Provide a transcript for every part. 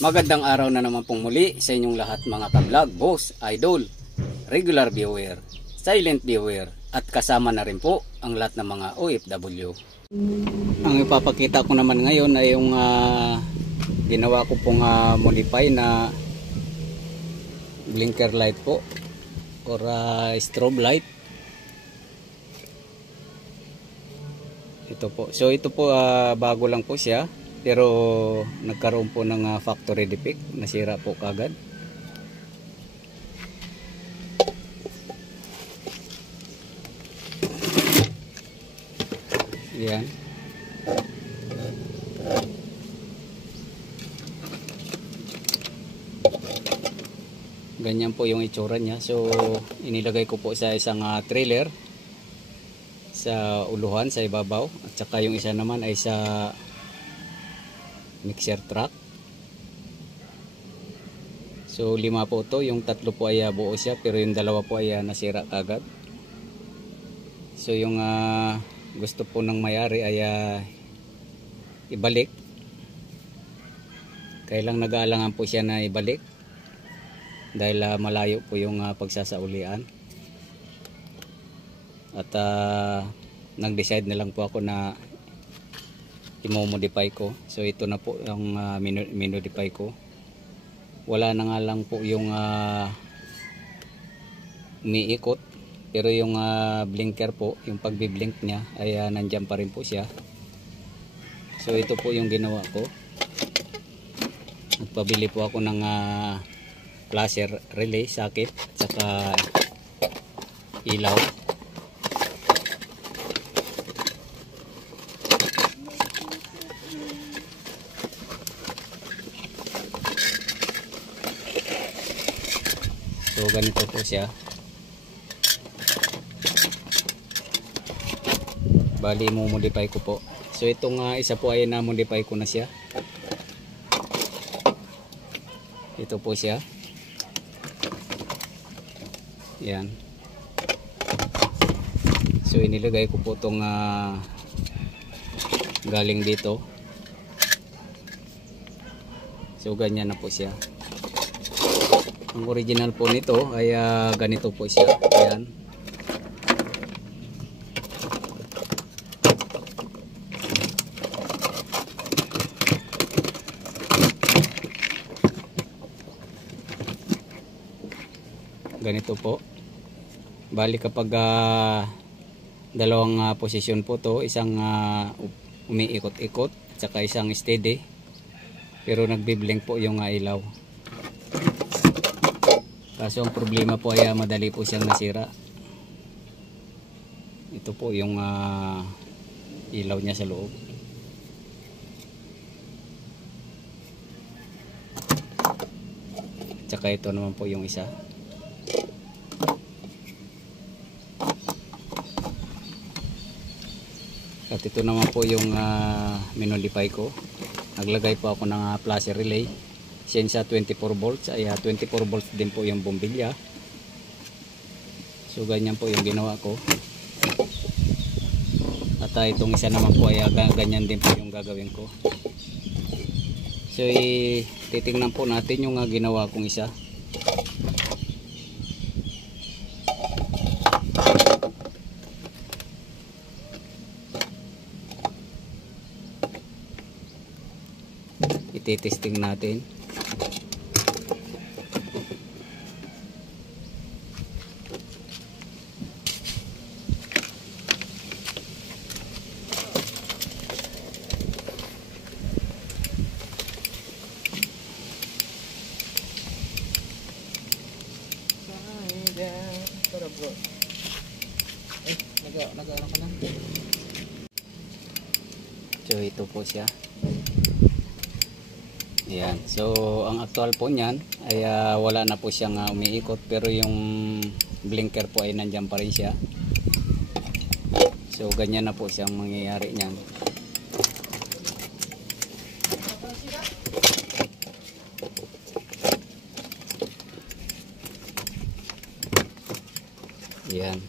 Magandang araw na naman pong muli sa inyong lahat mga ka-vlog, boss, idol, regular viewer, silent viewer at kasama na rin po ang lahat ng mga OFW. Ang ipapakita ko naman ngayon ay yung ginawa ko pong modify na blinker light po or strobe light. Ito po. So ito po bago lang po siya. Pero nagkaroon po ng factory defect, nasira po kagad. Yan. Ganyan po yung itsura niya. So inilagay ko po sa isang trailer sa uluhan, sa ibabaw. At saka yung isa naman ay sa mixer truck. So 5 po to, yung 3 po ay buo siya, pero yung 2 po ay nasira kagad. So yung gusto po ng may-ari ay ibalik. Kailang nag-aalangan po siya na ibalik dahil malayo po yung pagsasaulian. At nag-decide na lang po ako na i-modify ko. So ito na po yung minodify ko. Wala na nga lang po yung umiikot, pero yung blinker po, yung pagbiblink niya ay nandyan pa rin po siya. So ito po yung ginawa ko. Nagpabili po ako ng flasher relay, socket at saka ilaw. So ganito po siya. Bali mo-modify ko po. So itong isa po ay na-modify ko na siya. Ito po siya. Yan. So inilagay ko po itong galing dito. So ganyan na po siya. Ang original po nito ay ganito po siya. Ayan. Ganito po. Bali kapag dalawang posisyon po to, isang umiikot-ikot at saka isang steady. Pero nagbiblink po yung ilaw. Kaso ang problema po ay madali po siyang nasira. Ito po yung ilaw niya sa loob. Tsaka ito naman po yung isa. At ito naman po yung minodify ko. Naglagay po ako ng flasher relay. Siya 24 volts ay 24 volts din po yung bombilya. So ganyan po yung ginawa ko. At itong isa naman po ay ganyan din po yung gagawin ko. So titingnan po natin yung ginawa kong isa. Ititesting natin. Nag-ano ka na? So ito po siya. Ayan. So ang actual po niyan ay wala na po siyang umiikot, pero yung blinker po ay nandiyan pa rin siya. So ganyan na po siyang mangyayari niyan. Ayan.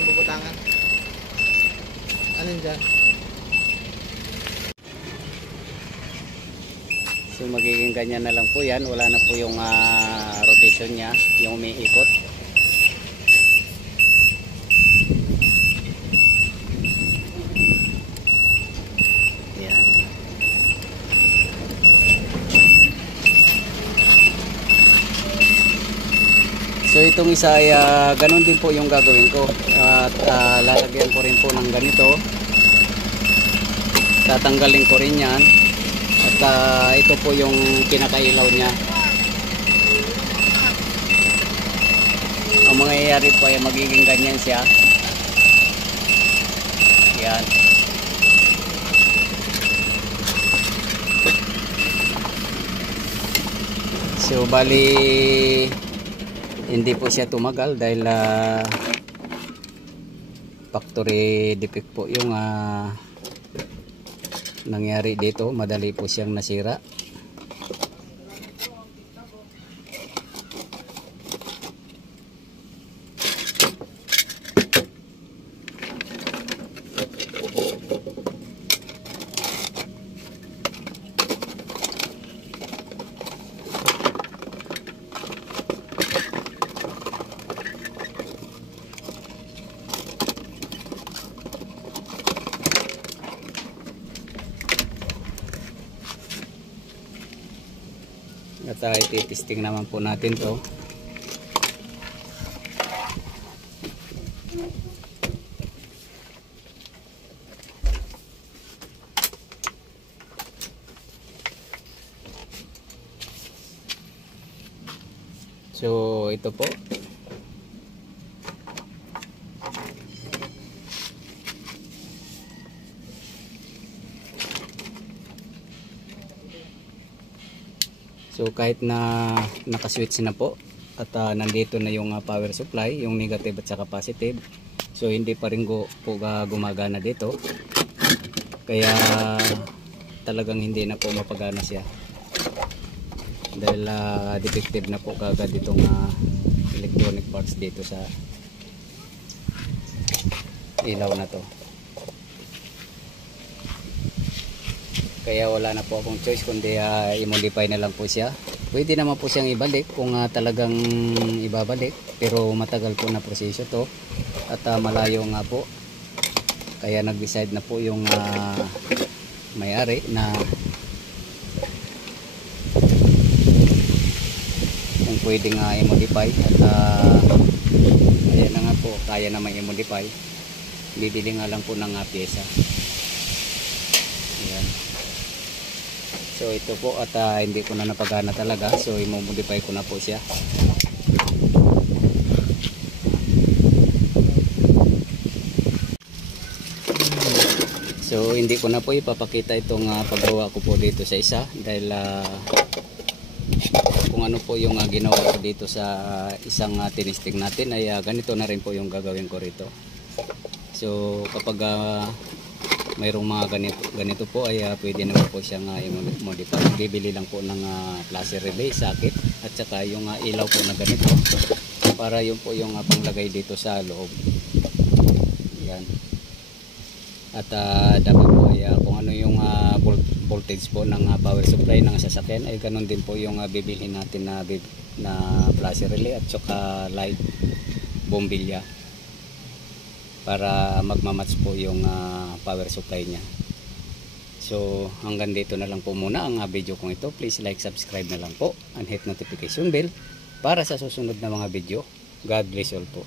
Bubutangan. Alin dyan? So magiging ganyan na lang po yan. Wala na po yung rotation nya, yung umiikot. Yan. So itong isa ay ganun din po yung gagawin ko. At lalagyan ko rin po ng ganito. Tatanggalin ko rin yan. At ito po yung pinakailaw niya. Ang mangyayari po ay magiging ganyan siya. Yan. So bali hindi po siya tumagal dahil factory defect po yung nangyari dito. Madali po siyang nasira. At ititesting naman po natin to. So ito po. So kahit na naka-switch na po at nandito na yung power supply, yung negative at saka positive. So hindi pa rin po gumagana dito. Kaya talagang hindi na po mapagana siya. Dahil defective na po kagad itong electronic parts dito sa ilaw na to. Kaya wala na po akong choice kundi i-modify na lang po siya. Pwede naman po siyang ibalik kung talagang ibabalik, pero matagal po na proseso to at malayo nga po. Kaya nag-decide na po yung may-ari na kung pwedeng i-modify at ayan na nga po, kaya naman i-modify. Bibili nga lang po ng pyesa. Ayan. So ito po at hindi ko na napagana talaga, so i-modify ko na po siya. So hindi ko na po ipapakita itong paggawa ko po dito sa isa dahil kung ano po yung ginawa ko dito sa isang tinisting natin ay ganito na rin po yung gagawin ko rito. So kapag mayroong mga ganito po ay pwede naman po siyang i-modify. Bibili lang po ng flasher relay, socket at saka yung ilaw po na ganito para yun po yung panglagay dito sa loob. Yan. At dapat po ay kung ano yung voltage po ng power supply ng sasakyan ay ganun din po yung bibilhin natin na flasher relay at saka light bombilya para magmamatch po yung power supply niya. So hanggang dito na lang po muna ang video kong ito. Please like, subscribe na lang po and hit notification bell para sa susunod na mga video. God bless all po.